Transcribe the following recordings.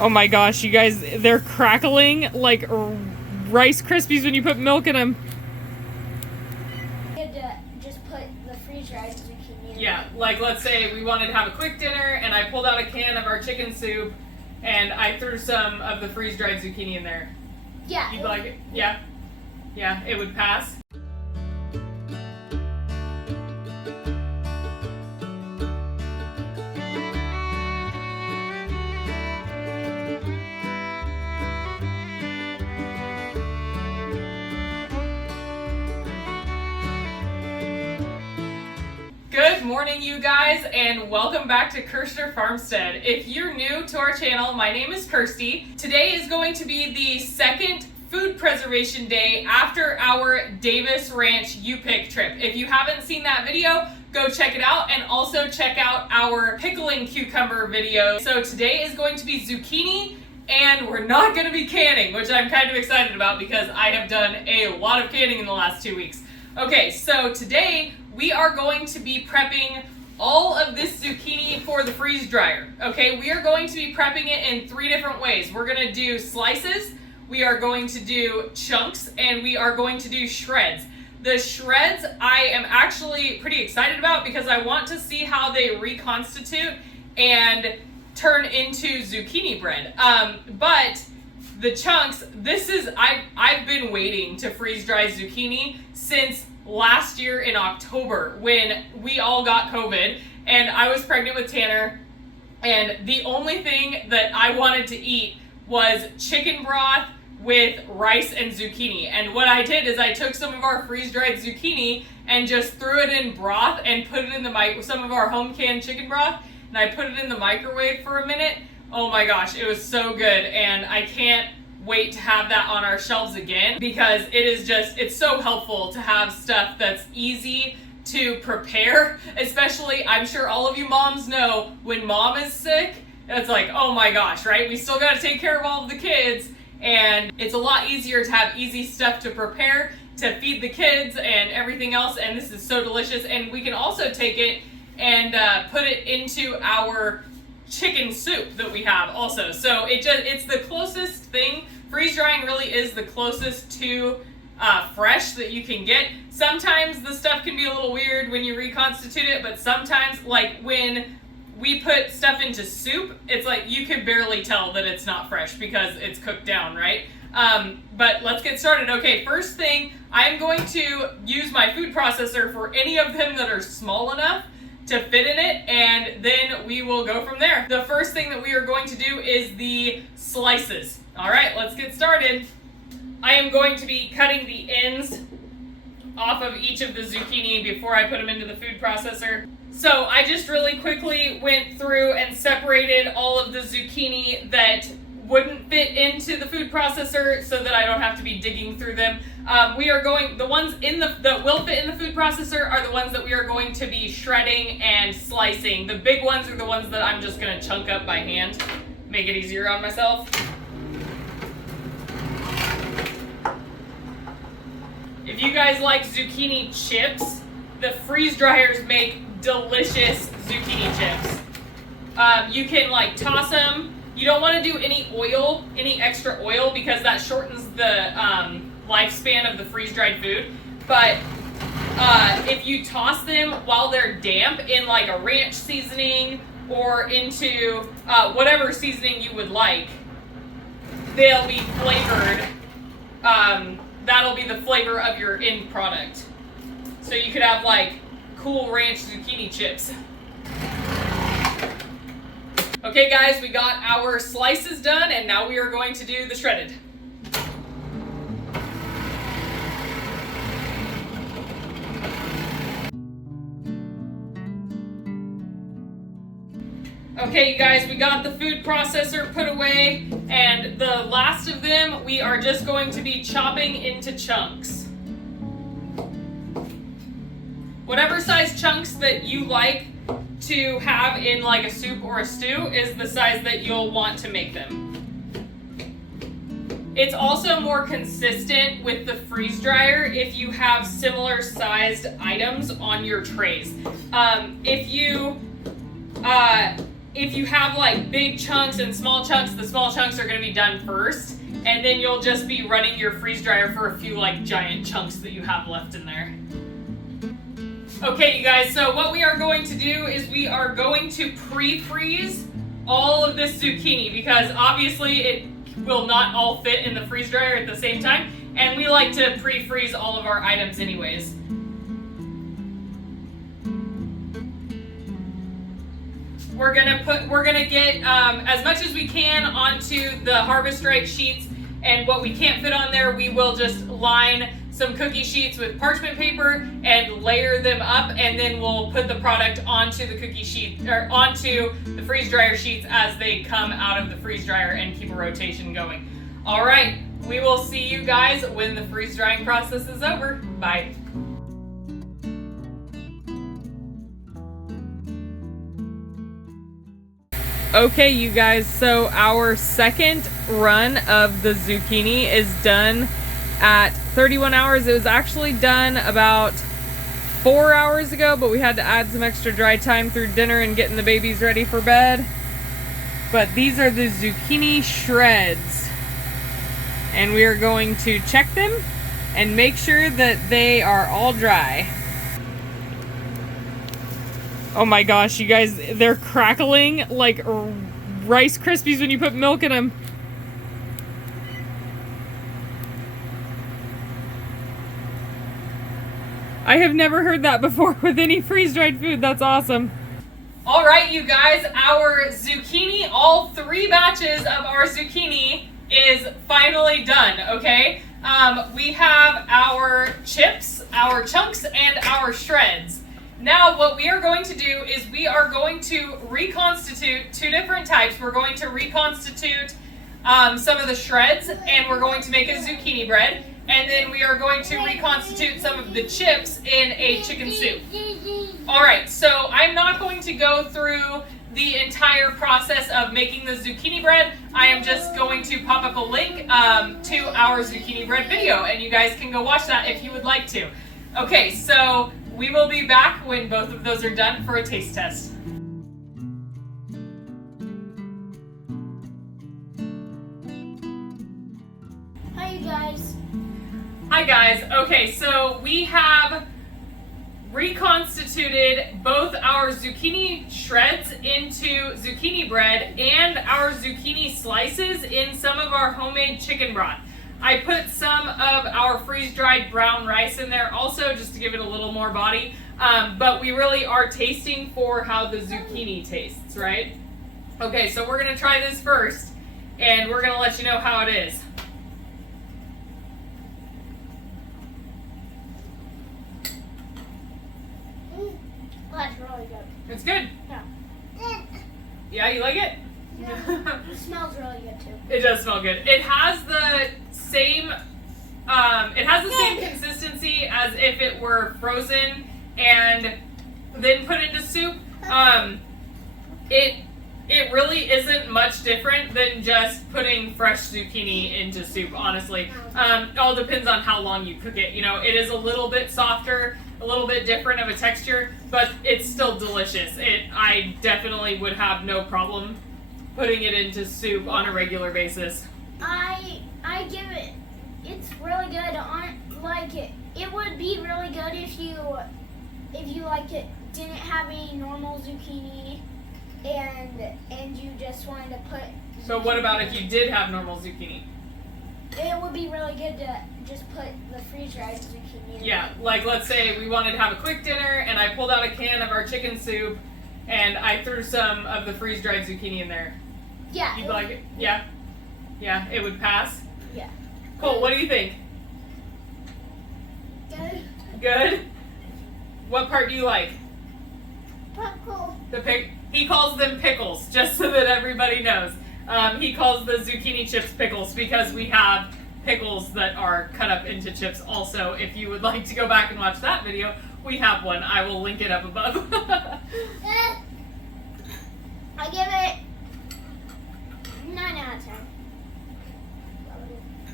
Oh my gosh, you guys, they're crackling like Rice Krispies when you put milk in them. You had to just put the freeze-dried zucchini in. Yeah, like let's say we wanted to have a quick dinner and I pulled out a can of our chicken soup and I threw some of the freeze-dried zucchini in there. Yeah. You'd like it? Yeah. Yeah, it would pass. Good morning, you guys, and welcome back to FarmStead. If you're new to our channel, my name is Kirsty. Today is going to be the second food preservation day after our Davis Ranch U-Pick trip. If you haven't seen that video, go check it out, and also check out our pickling cucumber video. So today is going to be zucchini, and we're not going to be canning, which I'm kind of excited about because I have done a lot of canning in the last 2 weeks. Okay, so today we are going to be prepping all of this zucchini for the freeze dryer. Okay, we are going to be prepping it in 3 different ways. We're going to do slices, we are going to do chunks, and we are going to do shreds. The shreds I am actually pretty excited about because I want to see how they reconstitute and turn into zucchini bread. But the chunks, I've been waiting to freeze dry zucchini since last year in October when we all got COVID and I was pregnant with Tanner, and the only thing that I wanted to eat was chicken broth with rice and zucchini. And what I did is I took some of our freeze-dried zucchini and just threw it in broth and put it in the some of our home canned chicken broth, and I put it in the microwave for a minute. Oh my gosh, it was so good, and I can't wait to have that on our shelves again because it's so helpful to have stuff that's easy to prepare. Especially, I'm sure all of you moms know when mom is sick, it's like, oh my gosh, right? We still got to take care of all of the kids, and it's a lot easier to have easy stuff to prepare to feed the kids and everything else, and this is so delicious. And we can also take it and put it into our chicken soup that we have also. So it's the closest thing. Freeze drying really is the closest to fresh that you can get. Sometimes the stuff can be a little weird when you reconstitute it, but sometimes, like when we put stuff into soup, it's like you can barely tell that it's not fresh because it's cooked down, right? But let's get started. Okay, first thing, I'm going to use my food processor for any of them that are small enough to fit in it, and then we will go from there. The first thing that we are going to do is the slices. All right, let's get started. I am going to be cutting the ends off of each of the zucchini before I put them into the food processor. So I just really quickly went through and separated all of the zucchini that wouldn't fit into the food processor so that I don't have to be digging through them. The ones that will fit in the food processor are the ones that we are going to be shredding and slicing. The big ones are the ones that I'm just gonna chunk up by hand, make it easier on myself. If you guys like zucchini chips, the freeze dryers make delicious zucchini chips. You can like toss them. You don't want to do any extra oil because that shortens the lifespan of the freeze-dried food. But if you toss them while they're damp in like a ranch seasoning or into whatever seasoning you would like, they'll be flavored. That'll be the flavor of your end product. So you could have like cool ranch zucchini chips. Okay guys, we got our slices done, and now we are going to do the shredded. Okay you guys, we got the food processor put away, and the last of them we are just going to be chopping into chunks. Whatever size chunks that you like to have in like a soup or a stew is the size that you'll want to make them. It's also more consistent with the freeze dryer if you have similar sized items on your trays. if you have like big chunks and small chunks, the small chunks are going to be done first, and then you'll just be running your freeze dryer for a few like giant chunks that you have left in there. Okay, you guys, so what we are going to do is we are going to pre-freeze all of this zucchini because obviously it will not all fit in the freeze dryer at the same time, and we like to pre-freeze all of our items anyways. We're gonna get as much as we can onto the harvest right sheets, and what we can't fit on there, we will just line some cookie sheets with parchment paper and layer them up, and then we'll put the product onto the cookie sheet or onto the freeze dryer sheets as they come out of the freeze dryer and keep a rotation going. All right, we will see you guys when the freeze drying process is over. Bye. Okay, you guys, so our second run of the zucchini is done at 31 hours. It was actually done about 4 hours ago, but we had to add some extra dry time through dinner and getting the babies ready for bed. But these are the zucchini shreds, and we are going to check them and make sure that they are all dry. Oh my gosh, you guys, they're crackling like Rice Krispies when you put milk in them. I have never heard that before with any freeze-dried food. That's awesome. All right, you guys, our zucchini, all 3 batches of our zucchini is finally done, okay? We have our chips, our chunks, and our shreds. Now, what we are going to do is we are going to reconstitute 2 different types. We're going to reconstitute some of the shreds, and we're going to make a zucchini bread. And then we are going to reconstitute some of the chips in a chicken soup. All right, so I'm not going to go through the entire process of making the zucchini bread. I am just going to pop up a link to our zucchini bread video, and you guys can go watch that if you would like to. Okay, so we will be back when both of those are done for a taste test. Hi, you guys. Hi guys, okay, so we have reconstituted both our zucchini shreds into zucchini bread and our zucchini slices in some of our homemade chicken broth. I put some of our freeze-dried brown rice in there also just to give it a little more body, but we really are tasting for how the zucchini tastes, right? Okay, so we're gonna try this first, and we're gonna let you know how it is. That's really good. It's good. Yeah. Yeah, you like it? Yeah. It smells really good too. It does smell good. It has the same consistency as if it were frozen and then put into soup. It really isn't much different than just putting fresh zucchini into soup, honestly. It all depends on how long you cook it. You know, it is a little bit softer, a little bit different of a texture, but it's still delicious. I definitely would have no problem putting it into soup on a regular basis. I give it. It's really good. It would be really good if you like it didn't have any normal zucchini and you just wanted to put. So what about if you did have normal zucchini? It would be really good to just put the freeze-dried zucchini in. Yeah, like let's say we wanted to have a quick dinner and I pulled out a can of our chicken soup and I threw some of the freeze-dried zucchini in there. Yeah. You'd like it? Yeah? Yeah, it would pass? Yeah. Cool, what do you think? Good. Good? What part do you like? Pickle. He calls them pickles, just so that everybody knows. He calls the zucchini chips pickles because we have pickles that are cut up into chips also. If you would like to go back and watch that video, we have one. I will link it up above. I give it 9 out of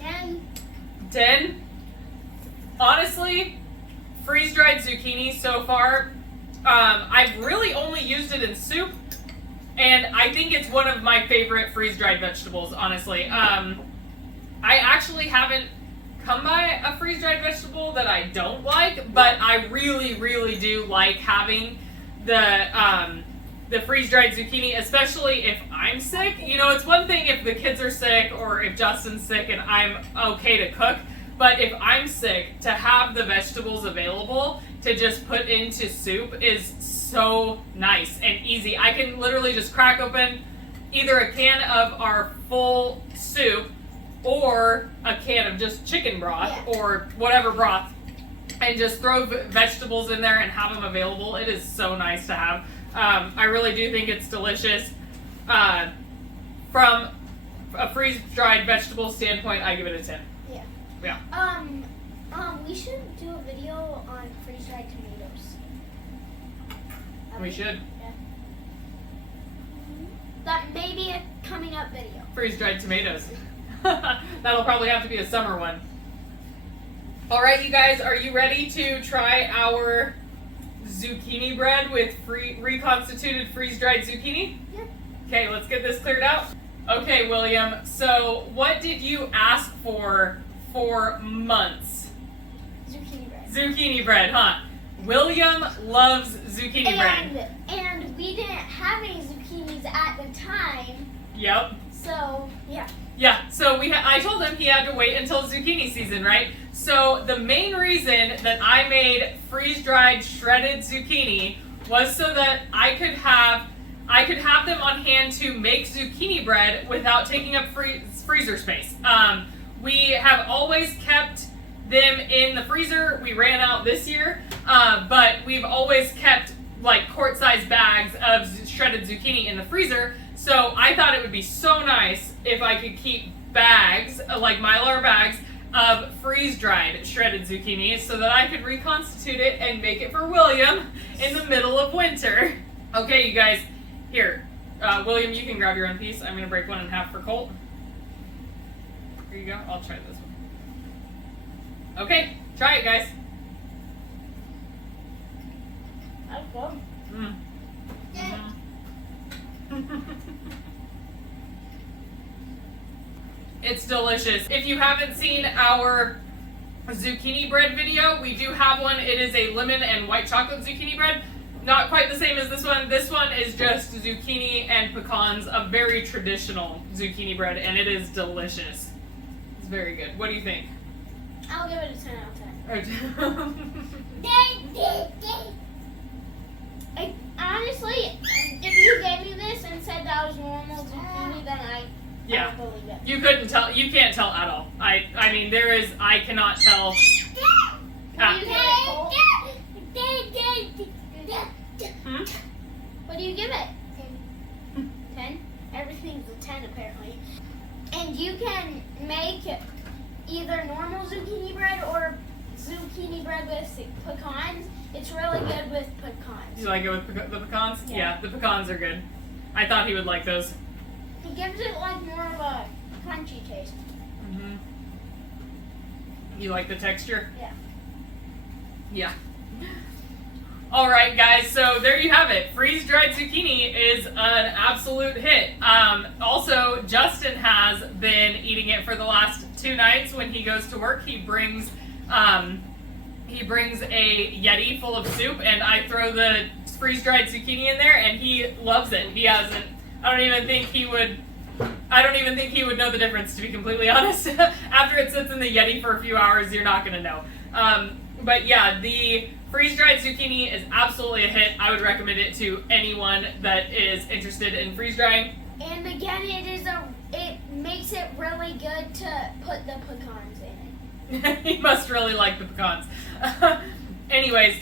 10. 10? Honestly, freeze-dried zucchini so far, I've really only used it in soup, And I think it's one of my favorite freeze-dried vegetables, honestly. I actually haven't come by a freeze-dried vegetable that I don't like, but I really, really do like having the freeze-dried zucchini, especially if I'm sick. You know, it's one thing if the kids are sick or if Justin's sick and I'm okay to cook, but if I'm sick, to have the vegetables available to just put into soup is so nice and easy. I can literally just crack open either a can of our full soup or a can of just chicken broth or whatever broth and just throw vegetables in there and have them available. It is so nice to have. I really do think it's delicious. From a freeze-dried vegetable standpoint, I give it a 10. Yeah. Yeah. We should do a video on freeze-dried tomatoes. We should. Yeah. That may be a coming up video. Freeze-dried tomatoes. That'll probably have to be a summer one. All right, you guys, are you ready to try our zucchini bread with reconstituted freeze-dried zucchini? Yep. Okay, let's get this cleared out. Okay, William, so what did you ask for months? Zucchini bread. Zucchini bread, huh? William loves zucchini bread. And we didn't have any zucchinis at the time. Yep. So, yeah. Yeah, so I told him he had to wait until zucchini season, right? So the main reason that I made freeze-dried shredded zucchini was so that I could have them on hand to make zucchini bread without taking up freezer space. We have always kept them in the freezer. We ran out this year, but we've always kept like quart-sized bags of shredded zucchini in the freezer. So I thought it would be so nice if I could keep bags, like Mylar bags, of freeze-dried shredded zucchini so that I could reconstitute it and make it for William in the middle of winter. Okay, you guys, here. William, you can grab your own piece. I'm going to break one in half for Colt. Here you go. I'll try this one. Okay, try it, guys. That's good. It's delicious. If you haven't seen our zucchini bread video, we do have one. It is a lemon and white chocolate zucchini bread. Not quite the same as this one. This one is just zucchini and pecans, a very traditional zucchini bread, and it is delicious. It's very good. What do you think? I'll give it a 10 out of 10. Honestly, if you gave me this and said that was normal zucchini, then I don't believe it. You couldn't tell. You can't tell at all. I mean, I cannot tell. What do you give it? 10. Everything's a 10 apparently. And you can make either normal zucchini bread or zucchini bread with pecans. It's really good with pecans. You like it with the pecans? Yeah, the pecans are good. I thought he would like those. It gives it like more of a crunchy taste. Mhm. You like the texture? Yeah. Yeah. All right, guys. So there you have it. Freeze-dried zucchini is an absolute hit. Also, Justin has been eating it for the last 2 nights. When he goes to work, he brings a Yeti full of soup, and I throw the freeze-dried zucchini in there, and he loves it. He hasn't. I don't even think he would know the difference, to be completely honest. After it sits in the Yeti for a few hours, you're not going to know. But yeah, the freeze-dried zucchini is absolutely a hit. I would recommend it to anyone that is interested in freeze-drying. And again, it makes it really good to put the pecans in it. He must really like the pecans. Anyways,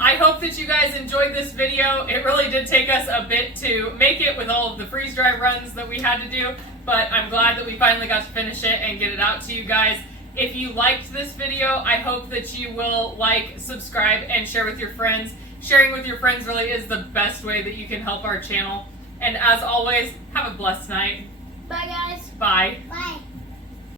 I hope that you guys enjoyed this video. It really did take us a bit to make it with all of the freeze-dry runs that we had to do, but I'm glad that we finally got to finish it and get it out to you guys. If you liked this video, I hope that you will like, subscribe, and share with your friends. Sharing with your friends really is the best way that you can help our channel. And as always, have a blessed night. Bye, guys. Bye. Bye.